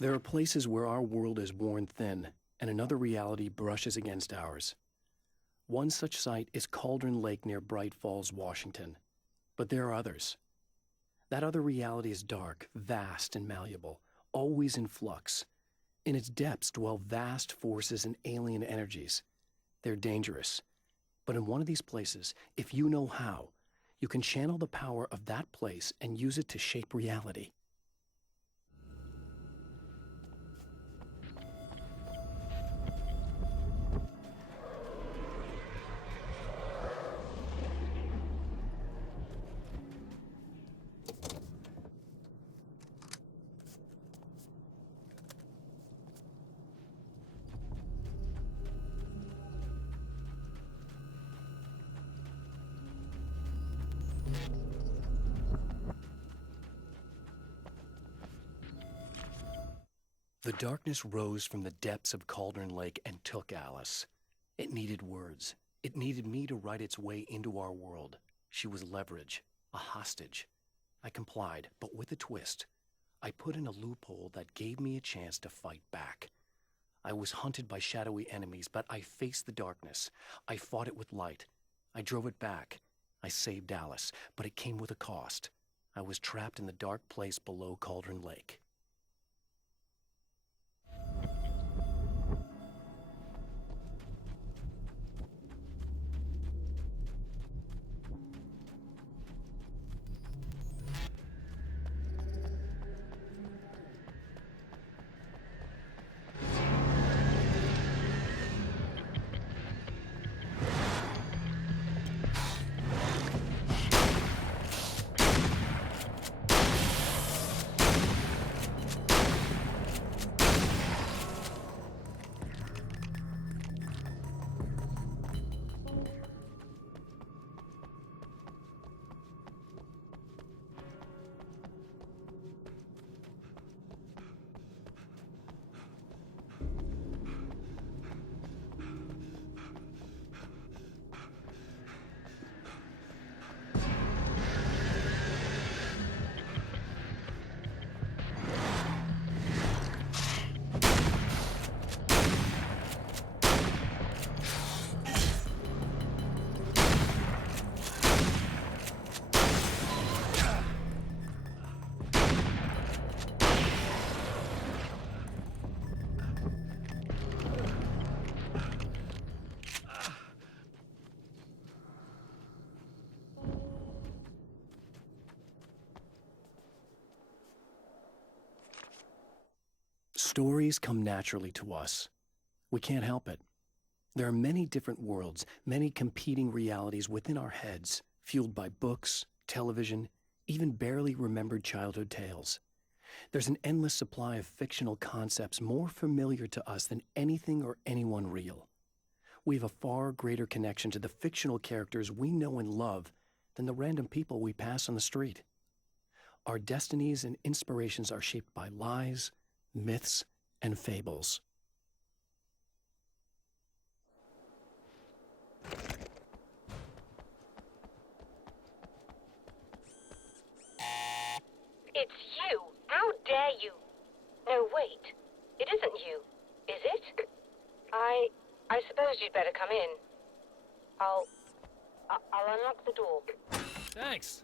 There are places where our world is worn thin, and another reality brushes against ours. One such site is Cauldron Lake near Bright Falls, Washington. But there are others. That other reality is dark, vast, and malleable, always in flux. In its depths dwell vast forces and alien energies. They're dangerous. But in one of these places, if you know how, you can channel the power of that place and use it to shape reality. The darkness rose from the depths of Cauldron Lake and took Alice. It needed words. It needed me to write its way into our world. She was leverage, a hostage. I complied, but with a twist. I put in a loophole that gave me a chance to fight back. I was hunted by shadowy enemies, but I faced the darkness. I fought it with light. I drove it back. I saved Alice, but it came with a cost. I was trapped in the dark place below Cauldron Lake. Stories come naturally to us. We can't help it. There are many different worlds, many competing realities within our heads, fueled by books, television, even barely remembered childhood tales. There's an endless supply of fictional concepts more familiar to us than anything or anyone real. We have a far greater connection to the fictional characters we know and love than the random people we pass on the street. Our destinies and inspirations are shaped by lies, myths, and fables. It's you! How dare you! No, wait. It isn't you, is it? I suppose you'd better come in. I'll unlock the door. Thanks.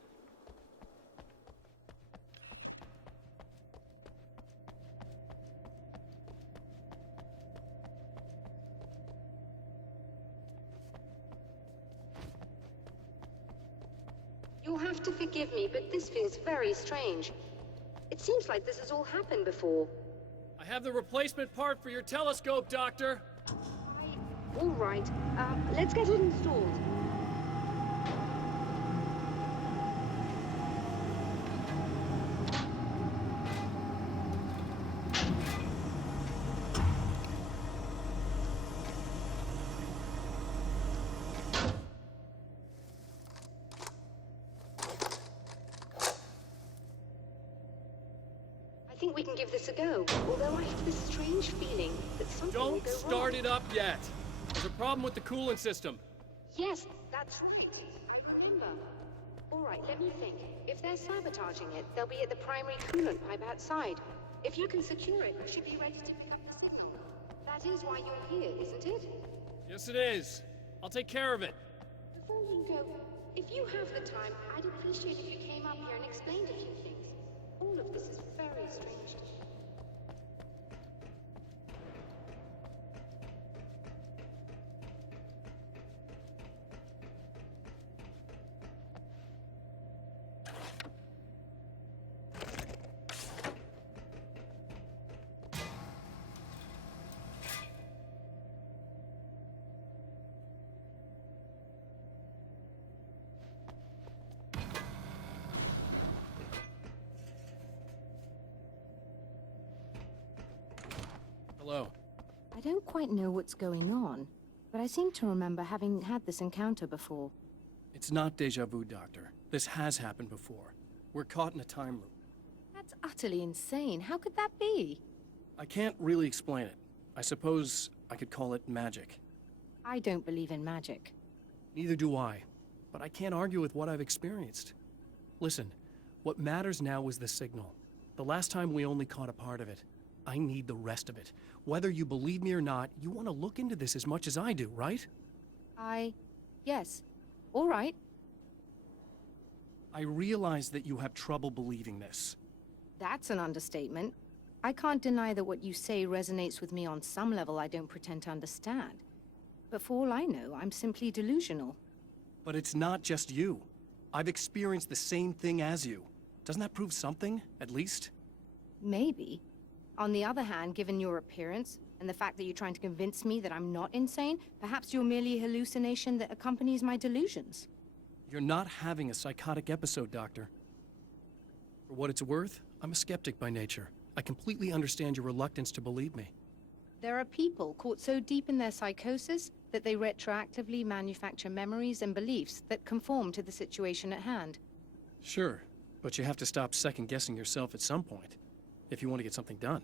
You'll have to forgive me, but this feels very strange. It seems like this has all happened before. I have the replacement part for your telescope, Doctor. All right, let's get it installed. I think we can give this a go, although I have this strange feeling that something will Don't go start wrong. it up yet. There's a problem with the coolant system. Yes, that's right. I remember. All right, let me think. If they're sabotaging it, they'll be at the primary coolant pipe outside. If you can secure it, you should be ready to pick up the signal. That is why you're here, isn't it? Yes, it is. I'll take care of it. Before you go, if you have the time, I'd appreciate if you came up here and explained a few things. All of this is very strange to me. Hello. I don't quite know what's going on, but I seem to remember having had this encounter before. It's not deja vu, Doctor. This has happened before. We're caught in a time loop. That's utterly insane. How could that be? I can't really explain it. I suppose I could call it magic. I don't believe in magic. Neither do I, but I can't argue with what I've experienced. Listen, what matters now is the signal. The last time we only caught a part of it. I need the rest of it. Whether you believe me or not, you want to look into this as much as I do, right? Yes. All right. I realize that you have trouble believing this. That's an understatement. I can't deny that what you say resonates with me on some level I don't pretend to understand. But for all I know, I'm simply delusional. But it's not just you. I've experienced the same thing as you. Doesn't that prove something, at least? Maybe. On the other hand, given your appearance, and the fact that you're trying to convince me that I'm not insane, perhaps you're merely a hallucination that accompanies my delusions. You're not having a psychotic episode, Doctor. For what it's worth, I'm a skeptic by nature. I completely understand your reluctance to believe me. There are people caught so deep in their psychosis that they retroactively manufacture memories and beliefs that conform to the situation at hand. Sure, but you have to stop second-guessing yourself at some point, if you want to get something done.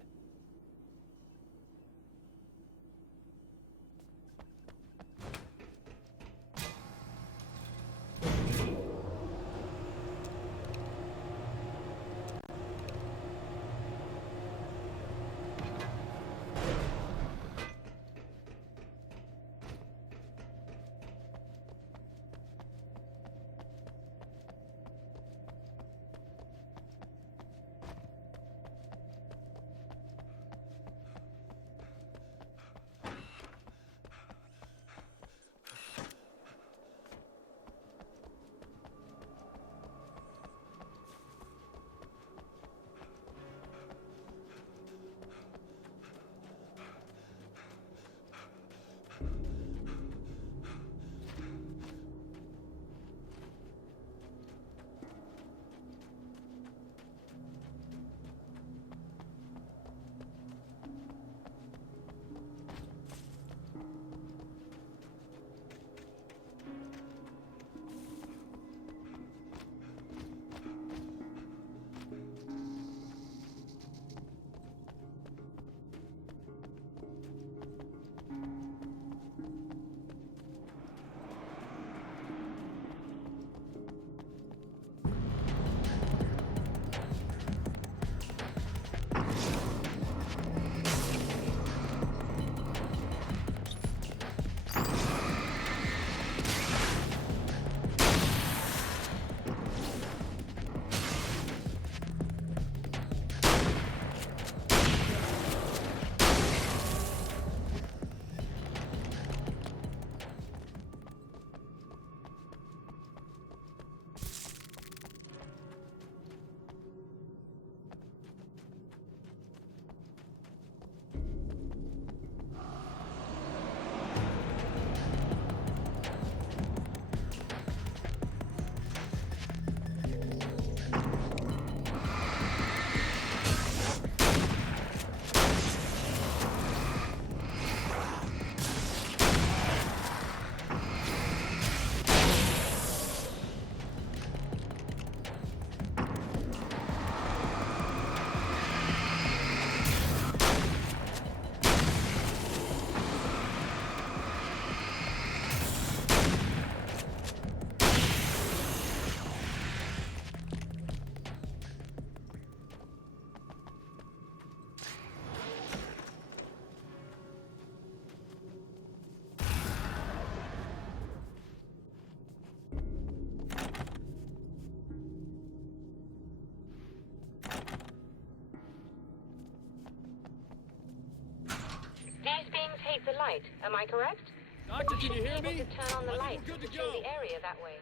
These beams hate the light, am I correct? Doctor, can you hear Able me? to turn on the I lights think we're good to secure go. the area that way.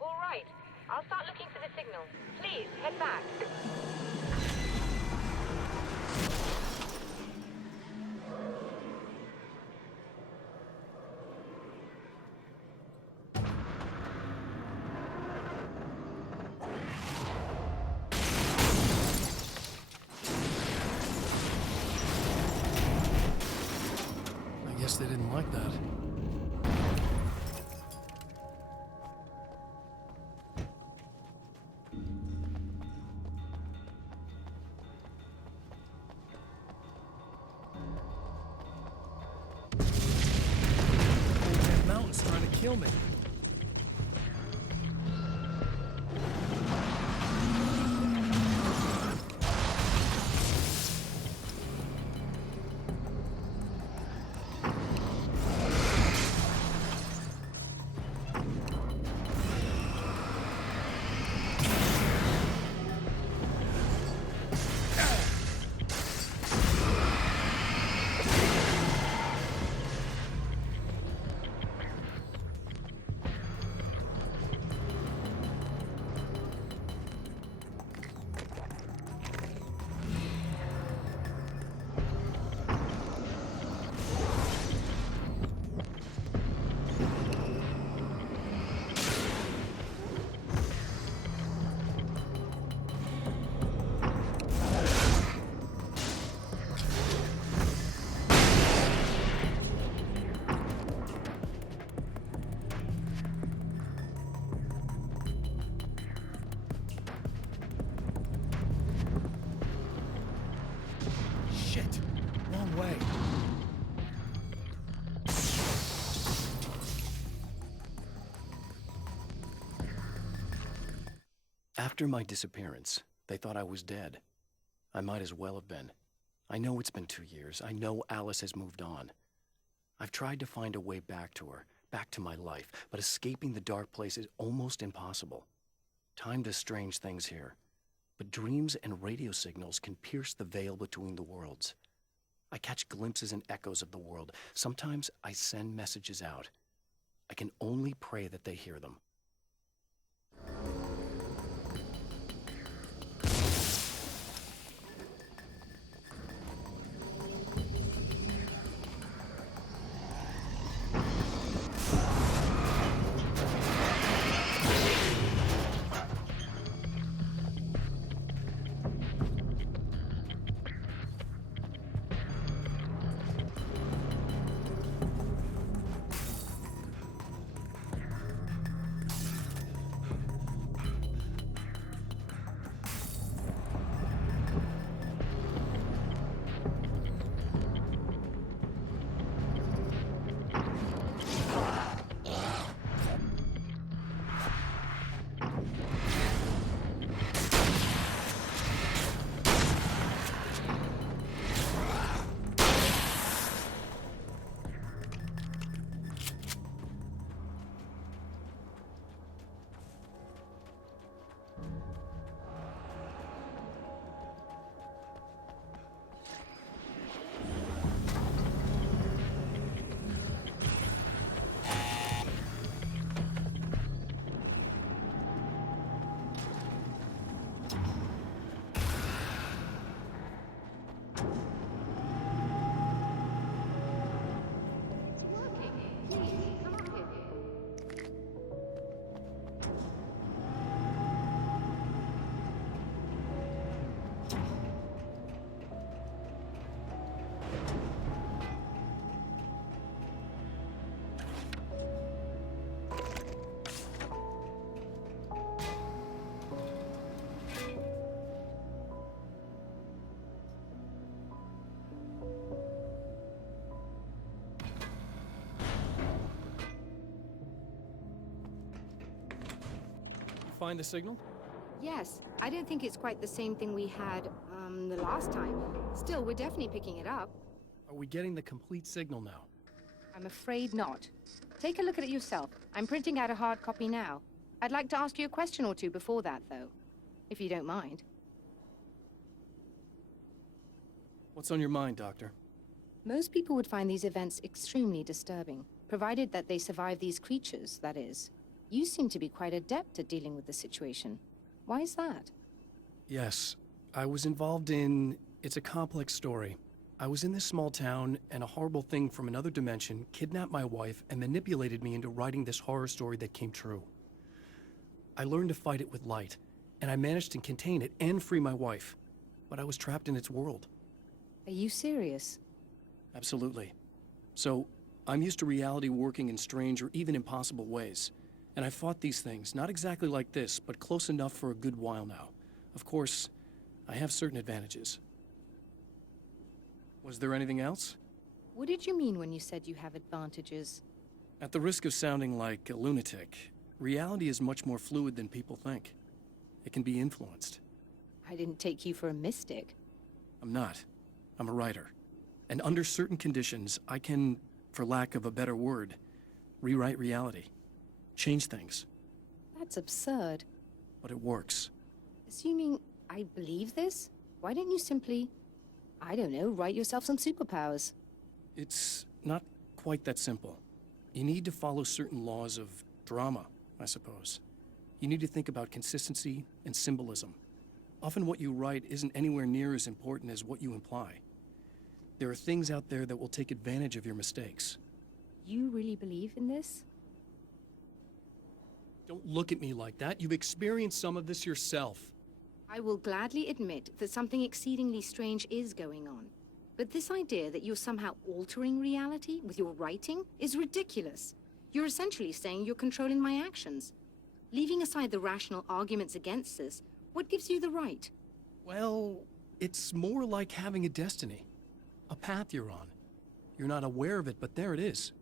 All right. I'll start looking for the signal. Please, head back. I guess they didn't like that. That mountain's trying to kill me. Shit! Wrong way. After my disappearance, they thought I was dead. I might as well have been. I know it's been 2 years. I know Alice has moved on. I've tried to find a way back to her, back to my life, but escaping the dark place is almost impossible. Time does strange things here, but dreams and radio signals can pierce the veil between the worlds. I catch glimpses and echoes of the world. Sometimes I send messages out. I can only pray that they hear them. It's working. Please, come up here. Find the signal? Yes, I don't think it's quite the same thing we had, the last time. Still, we're definitely picking it up. Are we getting the complete signal now? I'm afraid not. Take a look at it yourself. I'm printing out a hard copy now. I'd like to ask you a question or two before that, though, if you don't mind. What's on your mind, Doctor? Most people would find these events extremely disturbing, provided that they survive these creatures, that is. You seem to be quite adept at dealing with the situation. Why is that? Yes, I was involved in... It's a complex story. I was in this small town, and a horrible thing from another dimension kidnapped my wife and manipulated me into writing this horror story that came true. I learned to fight it with light, and I managed to contain it and free my wife. But I was trapped in its world. Are you serious? Absolutely. So, I'm used to reality working in strange or even impossible ways. And I fought these things, not exactly like this, but close enough for a good while now. Of course, I have certain advantages. Was there anything else? What did you mean when you said you have advantages? At the risk of sounding like a lunatic, reality is much more fluid than people think. It can be influenced. I didn't take you for a mystic. I'm not. I'm a writer. And under certain conditions, I can, for lack of a better word, rewrite reality. Change things. That's absurd. But it works. Assuming I believe this, why don't you simply, I don't know, write yourself some superpowers? It's not quite that simple. You need to follow certain laws of drama, I suppose. You need to think about consistency and symbolism. Often what you write isn't anywhere near as important as what you imply. There are things out there that will take advantage of your mistakes. You really believe in this? Don't look at me like that. You've experienced some of this yourself. I will gladly admit that something exceedingly strange is going on. But this idea that you're somehow altering reality with your writing is ridiculous. You're essentially saying you're controlling my actions. Leaving aside the rational arguments against this, what gives you the right? Well, it's more like having a destiny. A path you're on. You're not aware of it, but there it is.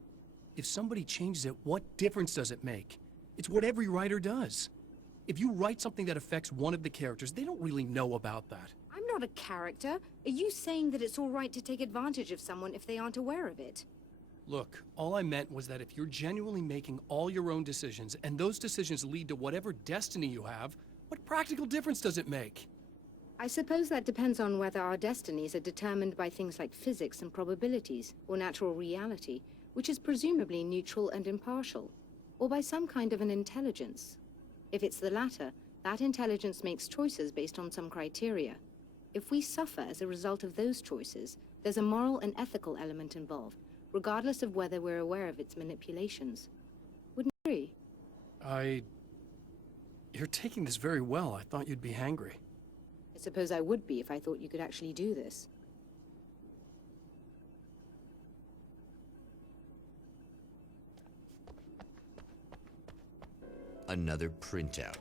If somebody changes it, what difference does it make? It's what every writer does. If you write something that affects one of the characters, they don't really know about that. I'm not a character. Are you saying that it's all right to take advantage of someone if they aren't aware of it? Look, all I meant was that if you're genuinely making all your own decisions, and those decisions lead to whatever destiny you have, what practical difference does it make? I suppose that depends on whether our destinies are determined by things like physics and probabilities, or natural reality, which is presumably neutral and impartial, or by some kind of an intelligence. If it's the latter, that intelligence makes choices based on some criteria. If we suffer as a result of those choices, there's a moral and ethical element involved, regardless of whether we're aware of its manipulations. Wouldn't you agree? You're taking this very well. I thought you'd be hangry. I suppose I would be if I thought you could actually do this. Another printout.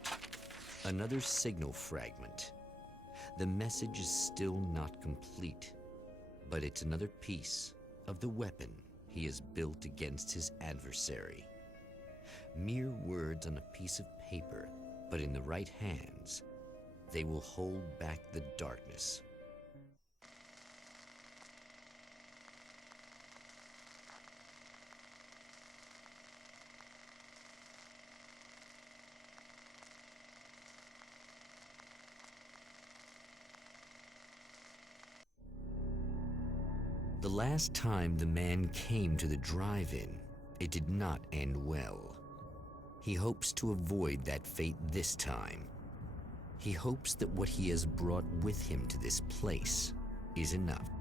Another signal fragment. The message is still not complete, but it's another piece of the weapon he has built against his adversary. Mere words on a piece of paper, but in the right hands, they will hold back the darkness. The last time the man came to the drive-in, it did not end well. He hopes to avoid that fate this time. He hopes that what he has brought with him to this place is enough.